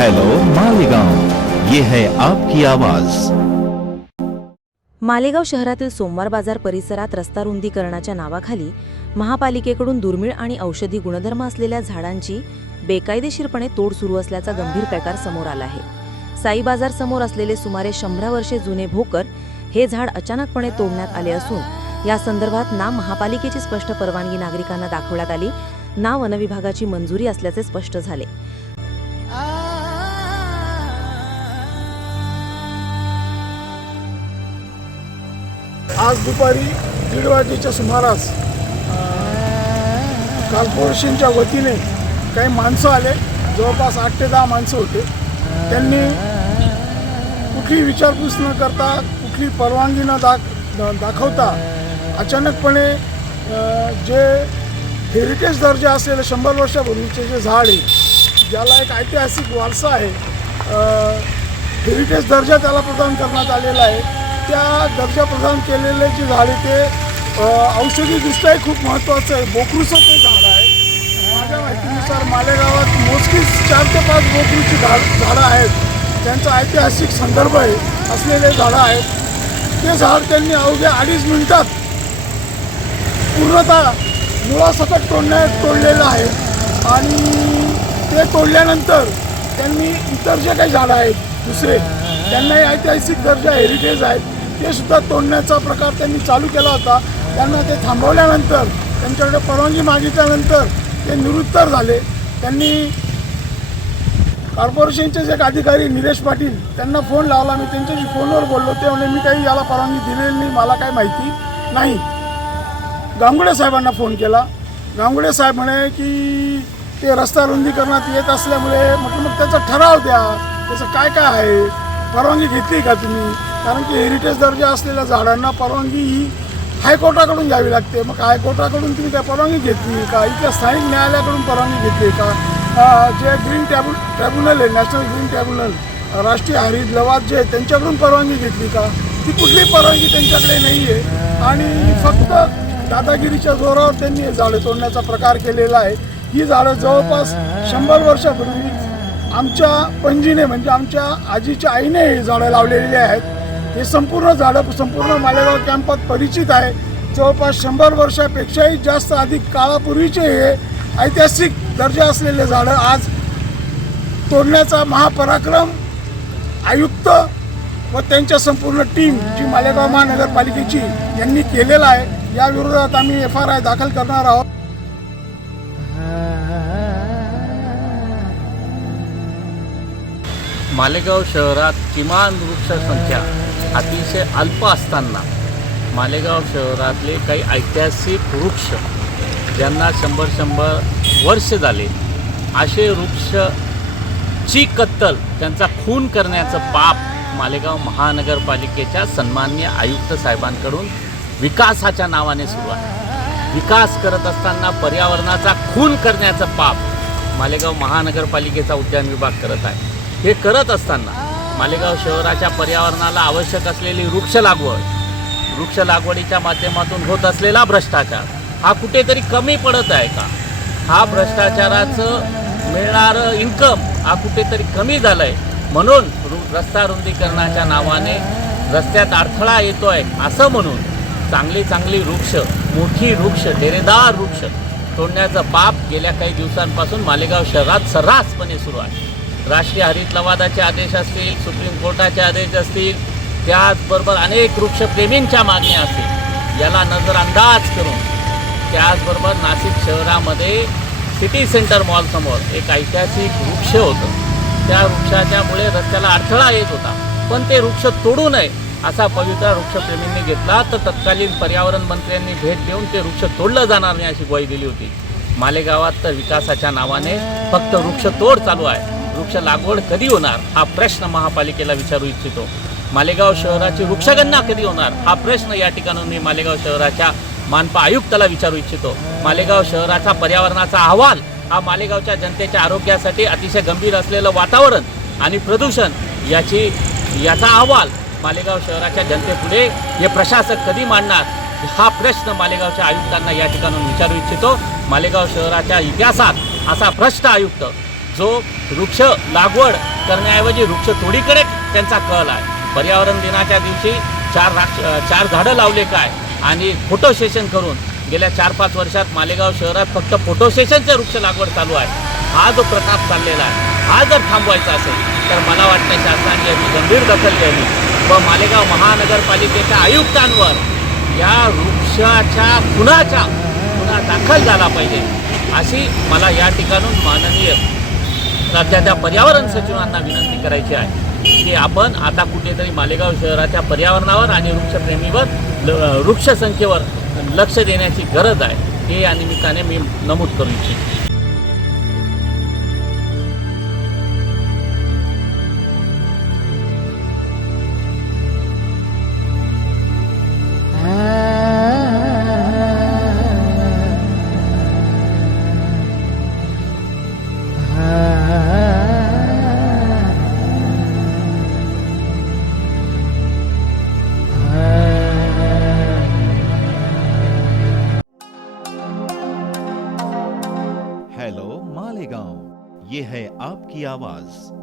Hello Malegaon. ये है आपकी आवाज। मालेगाव शहरातील सोमवार बाजार परिसरात रस्ता रुंदीकरणाच्या नावाखाली महापालिकेकडून दुर्मिळ आणि औषधी गुणधर्म असलेल्या झाडांची बेकायदेशीरपणे तोड सुरू असल्याचा गंभीर प्रकार समोर आला आहे. साई बाजार समोर असलेले सुमारे शंभरा वर्षे जुने भोकर हे झाड अचानकपणे तोडण्यात आले असून या संदर्भात ना महापालिकेची स्पष्ट परवानगी नागरिकांना दाखवण्यात आली ना वनविभागाची मंजुरी असल्याचे स्पष्ट झाले. आज दुपारी दीड वाजेच्या सुमारास कॉर्पोरेशनच्या वतीने काही माणसं आले. जवळपास आठ ते दहा माणसं होते. त्यांनी कुठली विचारपूस न करता कुठली परवानगी न दाख दाखवता अचानकपणे जे हेरिटेज दर्जा असलेले शंभर वर्षापूर्वीचे जे झाड आहे ज्याला एक ऐतिहासिक वारसा आहे हेरिटेज दर्जा त्याला प्रदान करण्यात आलेला आहे. त्या दर्जा प्रदान केलेले जे झाड आहे ते औषधीदृष्ट्याही खूप महत्त्वाचं आहे. बोकरूचं ते झाड आहे. माझ्या माहितीनुसार मालेगावात मोजकीच चार ते पाच बोकरूची झाड झाडं आहेत. त्यांचा ऐतिहासिक संदर्भ आहे. असलेले झाडं आहेत. ते झाड त्यांनी अवघ्या अडीच मिनिटात पूर्णतः मुळासकट तोडण्यात तोडलेलं आहे. आणि ते तोडल्यानंतर त्यांनी इतर जे काही झाडं आहेत दुसरे त्यांनाही ऐतिहासिक दर्जा हेरिटेज आहेत ते सुद्धा तोडण्याचा प्रकार त्यांनी चालू केला होता. त्यांना ते थांबवल्यानंतर त्यांच्याकडे परवानगी मागितल्यानंतर ते निरुत्तर झाले. त्यांनी कॉर्पोरेशनचे जे एक अधिकारी निलेश पाटील त्यांना फोन लावला. मी त्यांच्याशी फोनवर बोललो. ते म्हणजे मी काही याला परवानगी दिलेली नाही. मला काही माहिती नाही. गांगुडे साहेबांना फोन केला. गांगुडे साहेब म्हणे की ते रस्ता रुंदीकरणात येत असल्यामुळे म्हटलं मग त्याचा ठराव द्या. त्याचं काय काय आहे? परवानगी घेतली का तुम्ही? कारण की हेरिटेज दर्जा असलेल्या झाडांना परवानगी ही हायकोर्टाकडून घ्यावी लागते. मग हायकोर्टाकडून तुम्ही त्या परवानगी घेतली का? इथल्या स्थानिक न्यायालयाकडून परवानगी घेतली का? जे ग्रीन टॅबु ट्रॅब्युनल आहे नॅशनल ग्रीन ट्रॅब्युनल राष्ट्रीय हरित लवाद जे आहे त्यांच्याकडून परवानगी घेतली का? ती कुठली परवानगी त्यांच्याकडे नाही आहे आणि फक्त दादागिरीच्या जोरावर त्यांनी हे झाडं तोडण्याचा प्रकार केलेला आहे. ही झाडं जवळपास शंभर वर्षापूर्वी आमच्या पणजीने म्हणजे आमच्या आजीच्या आईने ही झाडं लावलेली आहेत. हे संपूर्ण झाडं संपूर्ण मालेगाव कॅम्पात परिचित आहे. जवळपास शंभर वर्षापेक्षाही जास्त अधिक काळापूर्वीचे हे ऐतिहासिक दर्जा असलेले झाडं आज तोडण्याचा महापराक्रम आयुक्त व त्यांच्या संपूर्ण टीम जी मालेगाव महानगरपालिकेची यांनी केलेला आहे या विरोधात आम्ही एफ आर आय दाखल करणार आहोत. मालेगाव शहरात किमान वृक्षसंख्या अतिशय अल्प असताना मालेगाव शहरातले काही ऐतिहासिक वृक्ष ज्यांना शंभर शंभर वर्ष झाले असे वृक्षची कत्तल त्यांचा खून करण्याचं पाप मालेगाव महानगरपालिकेच्या सन्मान्य आयुक्त साहेबांकडून विकासाच्या नावाने सुरू आहे. विकास करत असताना पर्यावरणाचा खून करण्याचं पाप मालेगाव महानगरपालिकेचा उद्यान विभाग करत आहे. हे करत असताना मालेगाव शहराच्या पर्यावरणाला आवश्यक असलेली वृक्ष लागवड वृक्ष लागवडीच्या माध्यमातून होत असलेला भ्रष्टाचार हा कुठेतरी कमी पडत आहे का? हा भ्रष्टाचाराचं मिळणारं इन्कम हा कुठेतरी कमी झालं आहे म्हणून रु- रस्ता रुंदीकरणाच्या नावाने रस्त्यात अडथळा येतो आहे असं म्हणून चांगली चांगली वृक्ष मोठी वृक्ष डेरेदार वृक्ष तोडण्याचं पाप गेल्या काही दिवसांपासून मालेगाव शहरात सर्रासपणे सुरू आहे. राष्ट्रीय हरित लवादाचे आदेश असतील सुप्रीम कोर्टाचे आदेश असतील त्याचबरोबर अनेक वृक्षप्रेमींच्या मागण्या असतील याला नजरअंदाज करून त्याचबरोबर नाशिक शहरामध्ये सिटी सेंटर मॉलसमोर एक ऐतिहासिक वृक्ष होतं. त्या वृक्षाच्यामुळे रस्त्याला अडथळा येत होता. पण ते वृक्ष तोडू नये असा पवित्रा वृक्षप्रेमींनी घेतला. तर तत्कालीन पर्यावरण मंत्र्यांनी भेट देऊन ते वृक्ष तोडलं जाणार नाही अशी ग्वाही दिली होती. मालेगावात तर विकासाच्या नावाने फक्त वृक्ष तोड चालू आहे. वृक्ष लागवड कधी होणार? हा प्रश्न महापालिकेला विचारू इच्छितो. मालेगाव शहराची वृक्षगणना कधी होणार? हा प्रश्न या ठिकाणून मी मालेगाव शहराच्या मानपा आयुक्ताला विचारू इच्छितो. मालेगाव शहराचा पर्यावरणाचा अहवाल हा मालेगावच्या जनतेच्या आरोग्यासाठी अतिशय गंभीर असलेलं वातावरण आणि प्रदूषण याची याचा अहवाल मालेगाव शहराच्या जनतेपुढे हे प्रशासक कधी मांडणार? हा प्रश्न मालेगावच्या आयुक्तांना या ठिकाणून विचारू इच्छितो. मालेगाव शहराच्या इतिहासात असा भ्रष्ट आयुक्त जो वृक्ष लागवड करण्याऐवजी वृक्षतोडीकडे त्यांचा कल आहे. पर्यावरण दिनाच्या दिवशी चार राक्ष चार झाडं लावले काय आणि फोटो सेशन करून गेल्या चार पाच वर्षात मालेगाव शहरात फक्त फोटो सेशनचे वृक्ष लागवड चालू आहे. हा जो प्रताप चाललेला आहे हा जर थांबवायचा असेल तर मला वाटतं शासनाने याची गंभीर दखल घ्यावी व मालेगाव महानगरपालिकेच्या आयुक्तांवर या वृक्षाच्या खुनाच्या गुन्हा दाखल झाला पाहिजे. अशी मला या ठिकाणून माननीय राज्याच्या पर्यावरण सचिवांना विनंती करायची आहे की आपण आता कुठेतरी मालेगाव शहराच्या पर्यावरणावर आणि वृक्षप्रेमीवर ल- वृक्षसंख्येवर लक्ष देण्याची गरज आहे. हे या निमित्ताने मी नमूद करू इच्छितो. की आवाज.